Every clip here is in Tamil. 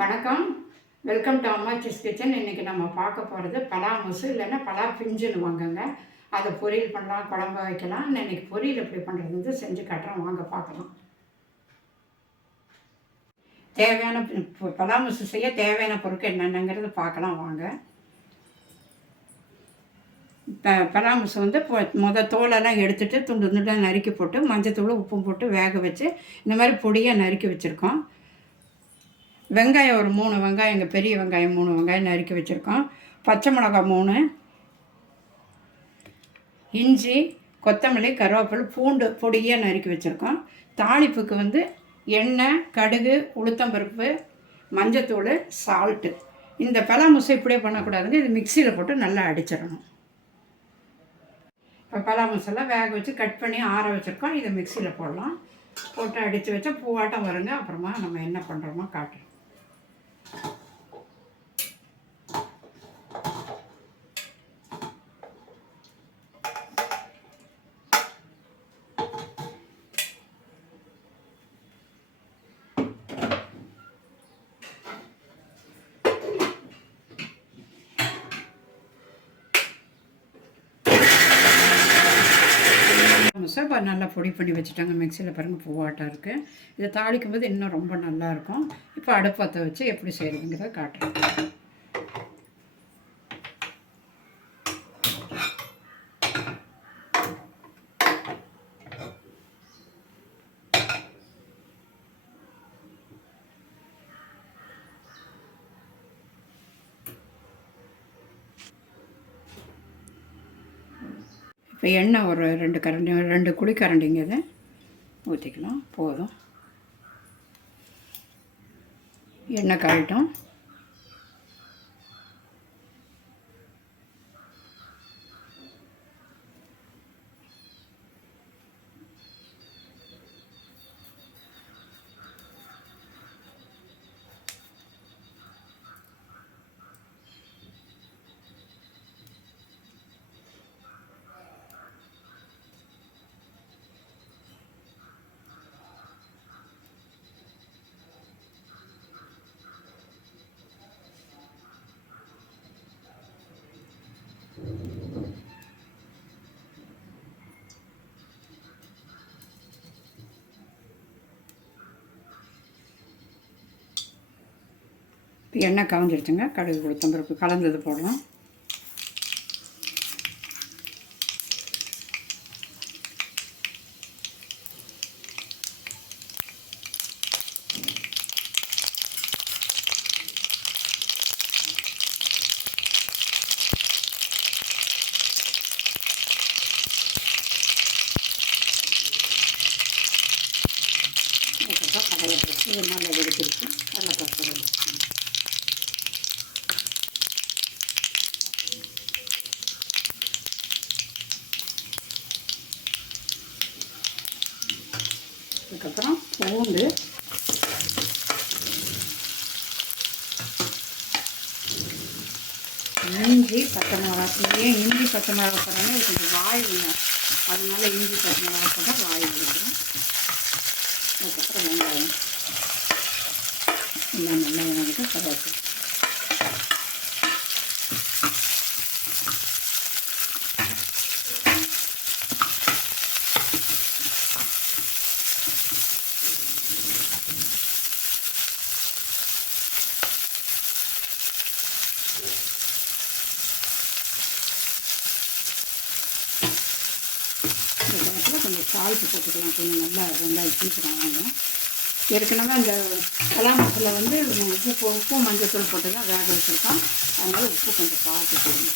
வணக்கம். Welcome to Ammachi's kitchen. இன்றைக்கி நம்ம பார்க்க போகிறது பலா முசு இல்லைன்னா பலா பிஞ்சுன்னு வாங்குங்க. அதை பொரியல் பண்ணலாம், குழம்பு வைக்கலாம். இன்றைக்கி பொரியல் எப்படி பண்ணுறது செஞ்சு காட்டுறோம், வாங்க பார்க்கலாம். தேவையான பலா முசு செய்ய தேவையான பொருட்கள் என்னென்னங்கிறது பார்க்கலாம் வாங்க. பலா முசு வந்து தோலெல்லாம் எடுத்துகிட்டு துண்டு துண்டாக நறுக்கி போட்டு மஞ்சத்தூள் உப்பும் போட்டு வேக வச்சு இந்த மாதிரி பொடியாக நறுக்கி வச்சுருக்கோம். வெங்காயம் ஒரு 3 வெங்காயம், பெரிய வெங்காயம் 3 வெங்காயம் நறுக்கி வச்சுருக்கோம். பச்சை மிளகாய் 3, இஞ்சி, கொத்தமல்லி, கருவேப்பிலை, பூண்டு பொடியாக நறுக்கி வச்சுருக்கோம். தாளிப்புக்கு வந்து எண்ணெய், கடுகு, உளுத்தம்பருப்பு, மஞ்சத்தூள், சால்ட்டு. இந்த பலா முசை இப்படியே பண்ணக்கூடாதுங்க, இது மிக்சியில் போட்டு நல்லா அடிச்சிடணும். இப்போ பலா முசெல்லாம் வேக வச்சு கட் பண்ணி ஆற வச்சுருக்கோம். இதை மிக்சியில் போடலாம். போட்டு அடித்து வச்சா பூவாட்டம் வருங்க. அப்புறமா நம்ம என்ன பண்ணுறோமோ காட்டுறோம். இப்போ நல்லா பொடி பண்ணி வச்சுட்டாங்க மிக்சியில். பாருங்கள் பூவாட்டம் இருக்குது. இதை தாளிக்கும் போது இன்னும் ரொம்ப நல்லாயிருக்கும். இப்போ அடுப்பத்தை வச்சு எப்படி செய்கிறதுங்கிறத காட்டுறேன். இப்போ எண்ணெய் ஒரு 2 குழிக்கரண்டிங்க இதை ஊற்றிக்கலாம். போதும். எண்ணெய் காயட்டும். எண்ணெய் காஞ்சிடுச்சுங்க. கடுகு, உளுத்தம்பருப்பு கலந்தது போடலாம். கடலை பருப்பு இது நல்லா வெடிச்சிருக்கு. கடலை பருப்பு அதுக்கப்புறம் பூண்டு, இஞ்சி, பச்சை மிளகாய். ஏன் இஞ்சி பச்சை மிளகாய் போடுறேன்னா இது கொஞ்சம் வாய் வேணும், அதனால இஞ்சி பச்சை மிளகாய் போட்டால் வாய் வந்துடும். அதுக்கப்புறம் வெங்காயம் எல்லாம் நல்லா வணங்கிட்டு கருவேப்பிலை. கொஞ்சம் சால்ட்டு போட்டுக்கலாம். கொஞ்சம் நல்லா வெங்காயம் சீக்கிரம் வாங்கும். ஏற்கனவே இந்த பலா முசில் வந்து உப்பு மஞ்சத்தூள் போட்டு தான் வேக வச்சுருக்கோம். அதனால் உப்பு கொஞ்சம் பார்த்து போடுங்க.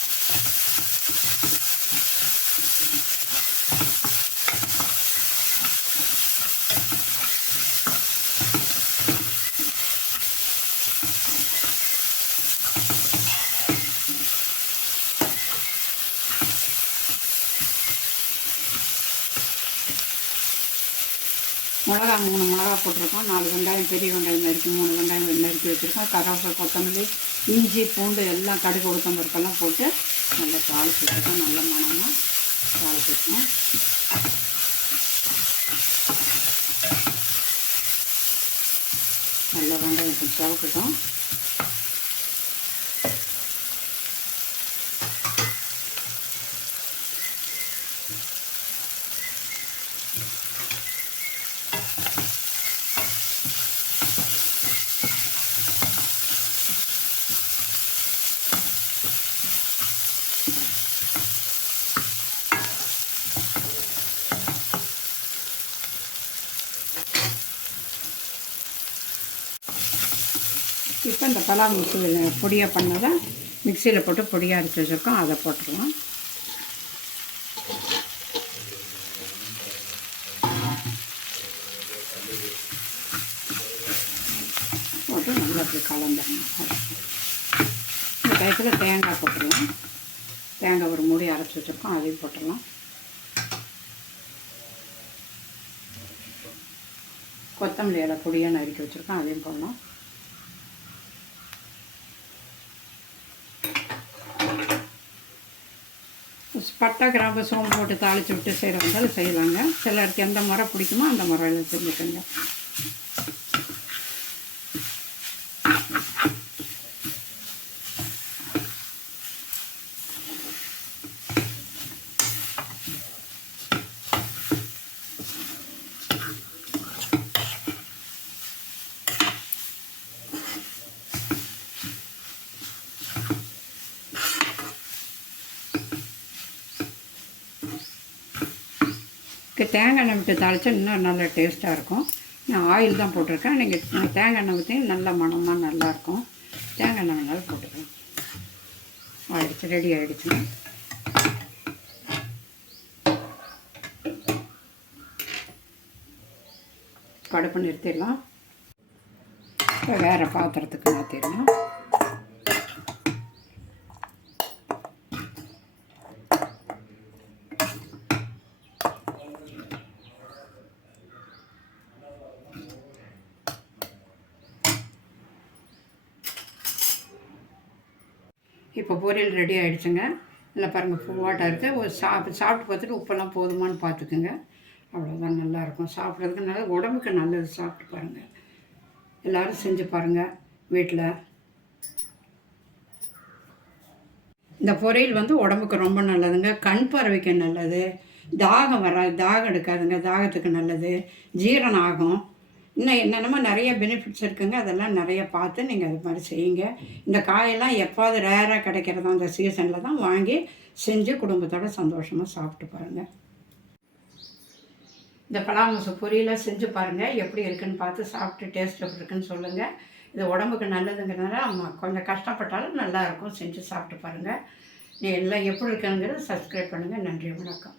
மிளகா 3 மிளகா போட்டிருக்கோம். 4 வெங்காயம், பெரிய வெங்காயம் நறுக்கி 3 வெங்காயம் நறுக்கி வச்சுருக்கோம். கருவேப்பிலை, கொத்தமல்லி, இஞ்சி, பூண்டு எல்லாம் கடுகு, உளுத்தம்பருப்பெல்லாம் போட்டு நல்லா தாளிச்சு வச்சுருக்கோம். நல்ல மணமாக தாளிச்சிருக்கோம். நல்லா வெங்காயம் சிவக்கட்டும். இப்போ இந்த பலா முசு பொடியாக பண்ணதை மிக்சியில் போட்டு பொடியாக அரைச்சி வச்சுருக்கோம், அதை போட்டுடலாம். போட்டு நல்லா அப்படி கலந்துடணும். இந்த டயத்தில் தேங்காய் போட்டுடலாம். தேங்காய் ஒரு மூடி அரைச்சி வச்சுருக்கோம், அதையும் போட்டுடலாம். கொத்தமல்லி இலை பொடியாக நறுக்கி வச்சுருக்கோம், அதையும் போடலாம். பட்டை கிராம்பு சோம்பு போட்டு தாளித்து விட்டு செய்கிறவங்களும் செய்வாங்க. சிலருக்கு எந்த முறை பிடிக்குமோ அந்த முறையில் செஞ்சுக்கோங்க. தேங்காய் எண்ணெய் விட்டு தாளித்தா இன்னும் நல்லா டேஸ்ட்டாக இருக்கும். நான் ஆயில் தான் போட்டிருக்கேன். நீங்கள் தேங்காய் எண்ணெய் ஊற்றி நல்ல மணமாக நல்லாயிருக்கும். தேங்காய் எண்ணெய் வேணாலும் போட்டுக்கலாம். ஆயிடுச்சு, ரெடி ஆகிடுச்சுங்க. கடுப்பு நிறுத்திடலாம். இப்போ வேறு பாத்திரத்துக்கு மாற்றிடலாம். இப்போ பொரியல் ரெடி ஆகிடுச்சுங்க. இல்லை பாருங்கள், ஃபுல்லாட்டாக இருக்குது. ஒரு சாப்பிட்டு பார்த்துட்டு உப்பெல்லாம் போதுமானு பார்த்துக்குங்க. அவ்வளோதான், நல்லாயிருக்கும். சாப்பிட்றதுக்கு நல்ல, உடம்புக்கு நல்லது. சாப்பிட்டு பாருங்கள், எல்லோரும் செஞ்சு பாருங்கள் வீட்டில். இந்த பொரியல் வந்து உடம்புக்கு ரொம்ப நல்லதுங்க. கண் பார்வைக்கு நல்லது. தாகம் வராது, தாகம் எடுக்காதுங்க. தாகத்துக்கு நல்லது. ஜீரணம் ஆகும். இன்னும் என்னென்னமோ நிறைய பெனிஃபிட்ஸ் இருக்குங்க. அதெல்லாம் நிறைய பார்த்து நீங்கள் அது மாதிரி செய்யுங்க. இந்த காயெல்லாம் எப்பாவது ரேராக கிடைக்கிறதா அந்த சீசனில் தான் வாங்கி செஞ்சு குடும்பத்தோடு சந்தோஷமாக சாப்பிட்டு பாருங்கள். இந்த பலாமுசு பொரியலை செஞ்சு பாருங்கள், எப்படி இருக்குதுன்னு பார்த்து சாப்பிட்டு டேஸ்ட் எப்படி இருக்குன்னு சொல்லுங்கள். இது உடம்புக்கு நல்லதுங்கிறதுனால கொஞ்சம் கஷ்டப்பட்டாலும் நல்லாயிருக்கும். செஞ்சு சாப்பிட்டு பாருங்கள். நீ எல்லாம் எப்படி இருக்குங்கிறத சப்ஸ்கிரைப் பண்ணுங்கள். நன்றி, வணக்கம்.